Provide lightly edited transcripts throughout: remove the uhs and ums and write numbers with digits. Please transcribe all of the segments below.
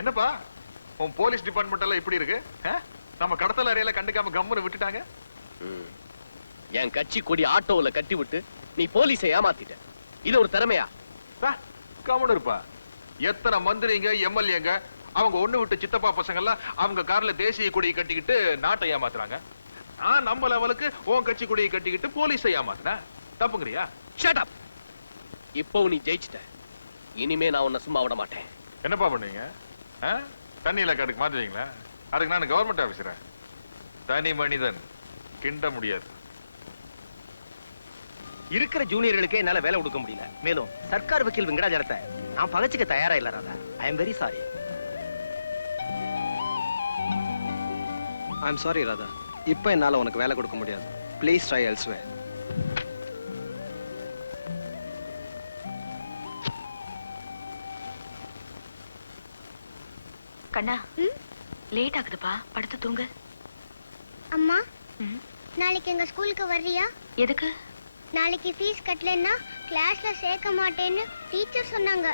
என்னப்பா உன் police department எல்லாம் இப்படி இருக்கு? நம்ம கடத்தல் அறையில கண்டுக்காம கம்முன்னு விட்டுட்டாங்க. என் கட்சி கொடி ஆட்டோல கட்டி விட்டு நீ போலீஸை ஏமாத்திட்ட. இது ஒரு திறமையா? கம்முன்னு இருப்பா. எத்தனை மந்திரிங்க எம்எல்ஏங்க அவங்க ஒண்ணு விட்டு சித்தப்பா பசங்க எல்லாம் அவங்க கார்ல தேசிய கொடியை கட்டிக்கிட்டு நாட்டை ஏமாத்துறாங்க. நம்ம லெவலுக்கு உன் கட்சி கொடியை கட்டிக்கிட்டு போலீஸை ஏமாத்துன தப்புங்கறியா? Shut up. இப்போ நீ ஜெயிச்சிட்ட. இனிமே நான் உன்னை சும்மா விட மாட்டேன். என்னப்பா பண்ணுவீங்க? தண்ணியில காட்டுக்கு மாத்துவீங்களா? அதுக்கு நான் கவர்மெண்ட் ஆபீசரா? தனி மனிதன் கிண்ட முடியாது. இருக்கிற ஜூனியர்களுக்கு என்னால வேலை கொடுக்க முடியல. மேலும் சர்க்கார் வக்கீல் வெங்கடாஜலத்தை நான் பகச்சுக்க தயாரா இல்ல Radha. I am very sorry. I am sorry Radha. இப்போ என்னால உனக்கு வேலை கொடுக்க முடியாது. Please try elsewhere. கண்ணா, லேட் ஆகுதுப்பா, படுத்து தூங்கு. அம்மா, நாளைக்கு எங்க ஸ்கூலுக்கு வர்றியா? எதுக்கு? நாளைக்கு ஃபீஸ் கட்டலன்னா கிளாஸ்ல சேர்க்க மாட்டேன்னு டீச்சர் சொன்னாங்க.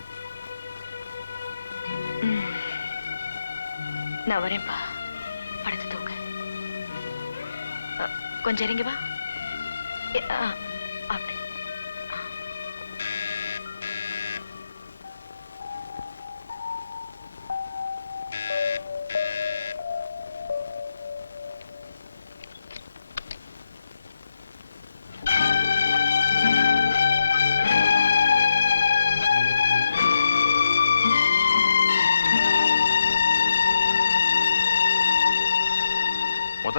நான் வரேன்ப்பா, படுத்து தூங்கு. கொஞ்சம் இறங்கி வா. அப்படி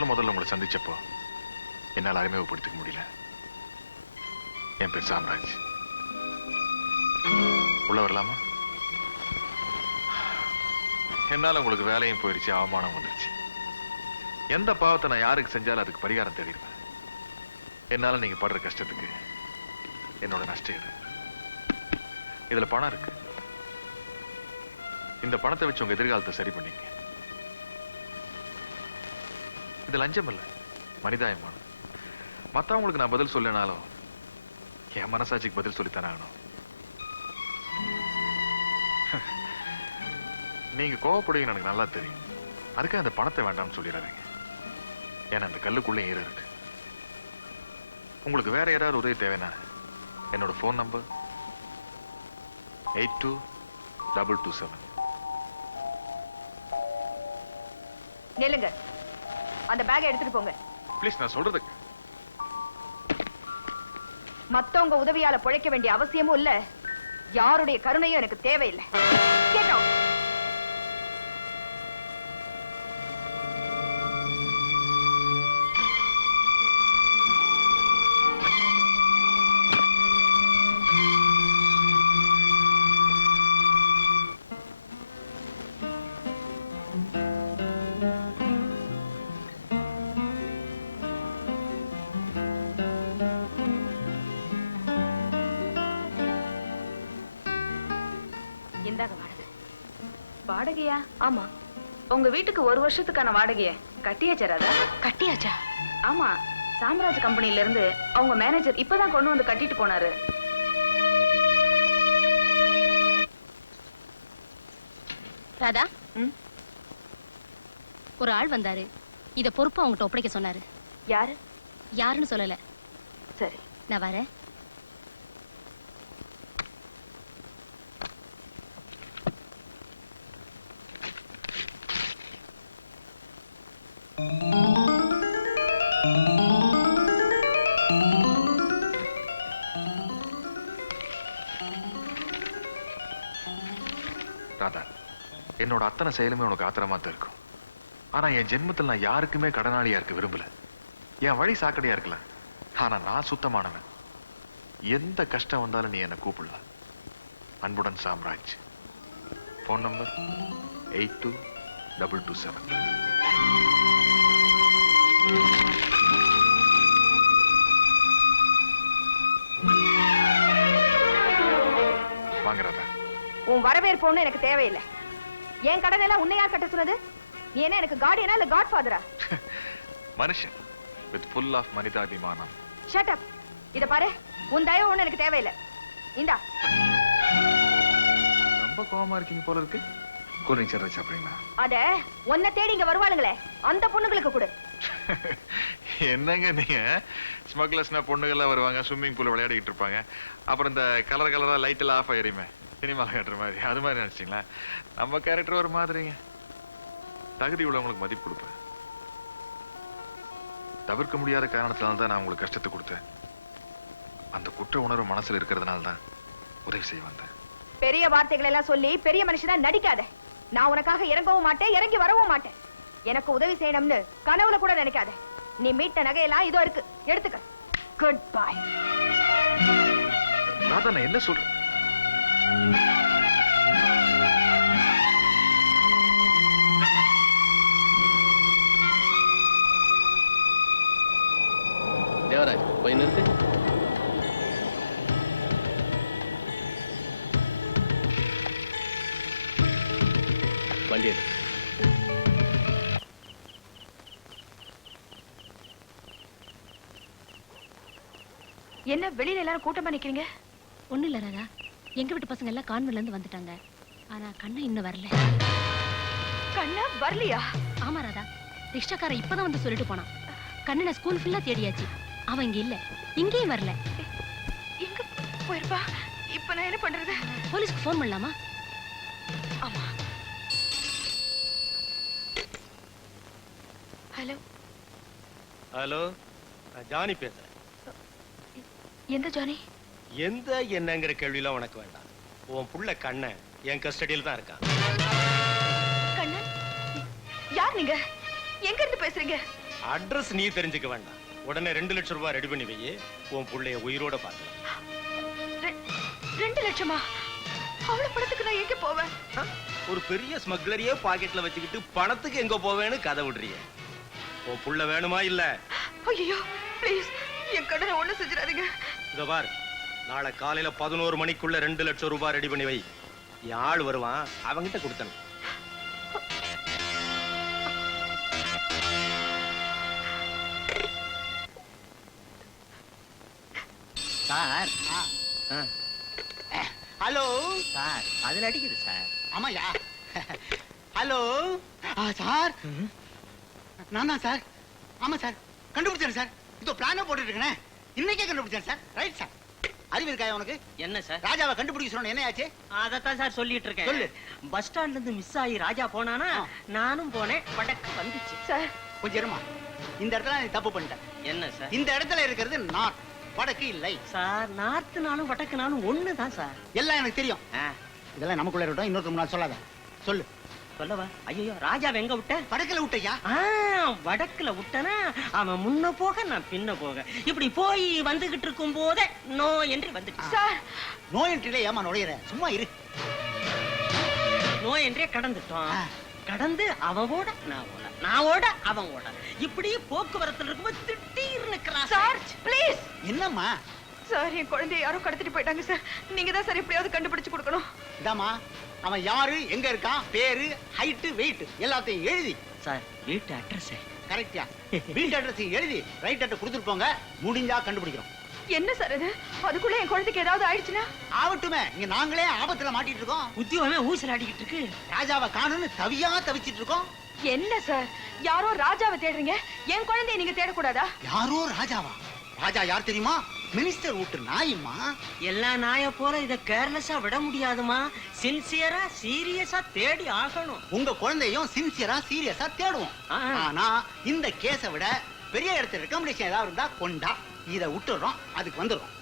முதல்ல உங்களை சந்திச்சப்போ என்னால் அறிமுகப்படுத்திக்க முடியல. என் பேர் சாம்ராஜ். உள்ள வரலாமா? என்னால உங்களுக்கு வேலையும் போயிருச்சு, அவமானம் வந்துருச்சு. எந்த பாவத்தை நான் யாருக்கு செஞ்சாலும் அதுக்கு பரிகாரம் தேடிடுவேன். என்னால நீங்க படுற கஷ்டத்துக்கு என்னோட நஷ்டம் இது. இதுல பணம் இருக்கு. இந்த பணத்தை வச்சு உங்க எதிர்காலத்தை சரி பண்ணீங்க. இது லஞ்சம் இல்ல, மனிதாயமானம். மத்தவங்களுக்கு நான் பதில் சொல்லனாலும் என் மனசாட்சிக்கு பதில் சொல்லித்தானே ஆகணும். நீங்க கோவப்படுவீங்க எனக்கு நல்லா தெரியும். அதுக்காக அந்த பணத்தை வேண்டாம்னு சொல்லிடாதீங்க. ஏன்னா அந்த கல்லுக்குள்ளே ஈரம் இருக்கு. உங்களுக்கு வேற ஏதாவது உதவி தேவைன்னா என்னோட போன் நம்பர் 8227. நில்லுங்க, அந்த பேக் எடுத்துட்டு போங்க. ப்ளீஸ், நான் சொல்றதுக்கு. மத்தவங்க உதவியால பிழைக்க வேண்டிய அவசியமும் இல்ல, யாருடைய கருணையும் எனக்கு தேவையில்லை. Get out. வாடகையா? ஆமா. உங்க வீட்டுக்கு ஒரு வருஷத்துக்கான வாடகைய கட்டியாச்சா ராதா? கட்டியாச்சா? ஆமா, சாம்ராஜ் கம்பெனில இருந்து அவங்க மேனேஜர் இப்பதான் கொண்டு வந்து கட்டிட்டு போனாரு. ராதா, ஒரு ஆள் வந்தாரு. இத பொறுப்பு அவங்ககிட்ட ஒப்படைக்க சொன்னாரு. யாரு? யாருன்னு சொல்லல. சரி, நான் வரேன். ராதா, என்னோட அத்தனை செயலுமே உனக்கு ஆத்திரமா தான் இருக்கும். ஆனா என் ஜென்மத்தில் நான் யாருக்குமே கடனாளியா இருக்க விரும்பல. என் வழி சாக்கடையா இருக்கலாம், ஆனா நான் சுத்தமானவன். எந்த கஷ்டம் வந்தாலும் நீ என்ன கூப்பிடலாம். அன்புடன் சாம்ராஜ். Phone number 8227. வாங்க ராதா. உன் வரவேற்பு ஒண்ணு எனக்கு தேவையில்லை. என் கடன் எல்லாம் உன்னை யார் கட்ட சொன்னது? நீ என்ன எனக்கு கார்டியனா இல்ல காட் ஃபாதரா? மனுஷன் வித் ஃபுல் ஆஃப் மனிதாபிமானம். Shut up. இத பாரு, உன் தயவு ஒண்ணு எனக்கு தேவையில்லை. இந்தா. ரொம்ப கோவமா இருக்கீங்க போல இருக்கு. கூலிங் சார் சாப்பிடுறீங்களா? அத உன்னை தேடி இங்க வருவாளுங்களே அந்த பொண்ணுங்களுக்கு கொடு. என்னங்க நீங்க? ஸ்மக்லர்ஸ்னா பொண்ணுகள்லாம் வருவாங்க, ஸ்விம்மிங் பூல் விளையாடிட்டு இருப்பாங்க, அப்புறம் இந்த கலர் கலரா லைட் எல்லாம் ஆஃப் ஆயிருமே சினிமால காட்டுற மாதிரி, அது மாதிரி நினைச்சிங்களா? நம்ம கேரக்டர் ஒரு மாதிரிங்க. தகுதி உள்ளவங்களுக்கு மதிப்பு கொடுப்பேன். தவிர்க்க முடியாத காரணத்தினால தான் நான் உங்களுக்கு கஷ்டத்தை கொடுத்தேன். அந்த குற்ற உணர்வு மனசுல இருக்கிறதுனால தான் உதவி செய்ய வந்தேன். பெரிய வார்த்தைகள் எல்லாம் சொல்லி பெரிய மனுஷனா நடிக்காத. நான் உனக்காக இறங்கவும் மாட்டேன், இறங்கி வரவும் மாட்டேன். எனக்கு உதவி செய்யணும்னு கனவுல கூட நினைக்காத. நீ மீட்ட நகையெல்லாம் இதோ இருக்கு, எடுத்துக்க. Good bye. ராதா, நான் என்ன சொல்றேன்? தேவராஜ் போய் நிறுத்து. வண்டி எடு. என்ன வெளியில எல்லாரும் கூட்டமா நிக்கிறீங்க? ஒண்ணும் இல்ல ராதா, எங்க வீட்டு பசங்க எல்லாம் கான்வென்ட்ல இருந்து வந்துட்டாங்க. ஆனா கண்ணா இன்னும் வரல. கண்ணா வரலையா? ஆமா ராதா, ரிக்ஷாக்கார இப்பதான் வந்து சொல்லிட்டு போனான். கண்ணனை ஸ்கூல் ஃபுல்லா தேடியாச்சு, அவன் இங்க இல்ல, இங்கேயும் வரல. எங்க போயிருப்பா? இப்ப நான் என்ன பண்றது? போலீஸ்க்கு ஃபோன் பண்ணலாமா? ஆமா. ஹலோ. ஹலோ, ஜானி பேசுறேன். எந்த ஜானி? எந்த என்னங்கிற கேள்வியெல்லாம் உனக்கு வேண்டாம். உன் புள்ள கண்ணன் என் கஸ்டடியில் தான் இருக்கான். கண்ணன்? யார் நீங்க? எங்க இருந்து பேசுறீங்க? அட்ரஸ் நீ தெரிஞ்சுக்க வேண்டாம். உடனே 2 லட்சம் ரூபாய் ரெடி பண்ணி வை. உன் புள்ளைய உயிரோட பார்க்கலாம். 2 லட்சமா? அவ்வளவு பணத்துக்கு நான் எங்க போவேன்? ஒரு பெரிய ஸ்மக்லரையே பாக்கெட்ல வச்சுக்கிட்டு பணத்துக்கு எங்க போவேன்னு கதை விடுறிய. உன் புள்ள வேணுமா இல்ல? ஐயோ ப்ளீஸ், என் கடனை ஒண்ணு செஞ்சிடாதீங்க. இத பார், நாளை காலையில 11 மணிக்குள்ள 2 லட்சம் ரூபாய் ரெடி பண்ணி வை. என் ஆள் வருவான், அவங்கிட்ட கொடுத்தேன். சார். ஹலோ சார், அதுல அடிக்குது சார். ஆமாயா. ஹலோ சார், நான் தான் சார். ஆமா சார், கண்டுபிடிச்சேன் சார். இதோ பிளானே போட்டுட்டு இருக்கேன், இன்னைக்கே கண்டுபிடிச்சேன் சார். Right sir. அறிவு இருக்காயா உனக்கு? என்ன சார்? ராஜாவை கண்டுபிடிக்க சொன்ன என்ன ஆச்சு? அதத்தான் சார் சொல்லிட்டு இருக்கேன். சொல்லு. பஸ் ஸ்டாண்ட்ல இருந்து மிஸ் ஆகி ராஜா போனானா, நானும் போனேன். வடக்கு வந்துச்சு சார். கொஞ்சம் இருமா, இந்த இடத்துல நீ தப்பு பண்ணிட்ட. என்ன சார்? இந்த இடத்துல இருக்கிறது நார்த், வடக்கு இல்லை சார். நார்த்னாலும் வடக்குனாலும் ஒண்ணுதான் சார். எல்லாம் எனக்கு தெரியும். இதெல்லாம் நமக்குள்ள இருக்கட்டும், இன்னொரு நாள் சொல்லாத. சொல்லு. சொல்லவா? ஐயோ, ராஜாவை எங்க விட்ட? வடக்குல விட்டையா? வடக்குல விட்டனா அவன் முன்ன போக நான் பின்ன போக, இப்படி போய் வந்துகிட்டு இருக்கும் போதே நோ என்ட்ரி வந்துச்சு சார். நோ என்ட்ரில ஏமா நுழையிற? சும்மா இரு. நோ என்ட்ரியே கடந்துட்டோம். கடந்து அவன் ஓட நான் ஓட, நான் ஓட அவன் ஓட, இப்படி போக்குவரத்துல இருக்கும்போது திடீர்னு கிராஸ். Sir please. என்னம்மா? சார், என் குழந்தைய யாரோ கடத்திட்டு போயிட்டாங்க சார். நீங்க தான் சார் எப்படியாவது கண்டுபிடிச்சு கொடுக்கணும். இதாமா, அவன் யாரு, எங்க இருக்கான், பேரு, ஹைட், வெயிட் எல்லாத்தையும் எழுதி. சார், வீட்டு அட்ரஸ் கரெக்டா? வீட்டு அட்ரஸ் எழுதி ரைட் அட்ரஸ் கொடுத்துட்டு போங்க, முடிஞ்சா கண்டுபிடிக்கிறோம். என்ன சார் இது? அதுக்குள்ள என் குழந்தைக்கு ஏதாவது ஆயிடுச்சுன்னா? ஆவட்டுமே, இங்க நாங்களே ஆபத்துல மாட்டிட்டு இருக்கோம். உத்தியோகமே ஊசல் ஆடிக்கிட்டு இருக்கு. ராஜாவை காணும்னு தவியா தவிச்சிட்டு இருக்கோம். என்ன சார், யாரோ ராஜாவை தேடுறீங்க, என் குழந்தைய நீங்க தேடக்கூடாதா? யாரோ ராஜாவா? ராஜா யார் தெரியுமா? மினிஸ்டர் வீட்டு நாயுமா. எல்லா நாய போல இத கேர்லெஸ்ஸா விட முடியாதுமா. சின்சியரா சீரியஸா தேடி ஆகணும். உங்க குழந்தையும் சின்சியரா சீரியஸா தேடுவோம். ஆனா இந்த கேஸை விட பெரிய இடத்துல ரெக்கமெண்டேஷன் ஏதாவது இருந்தா கொண்டா, இத விட்டுறோம், அதுக்கு வந்துடுறோம்.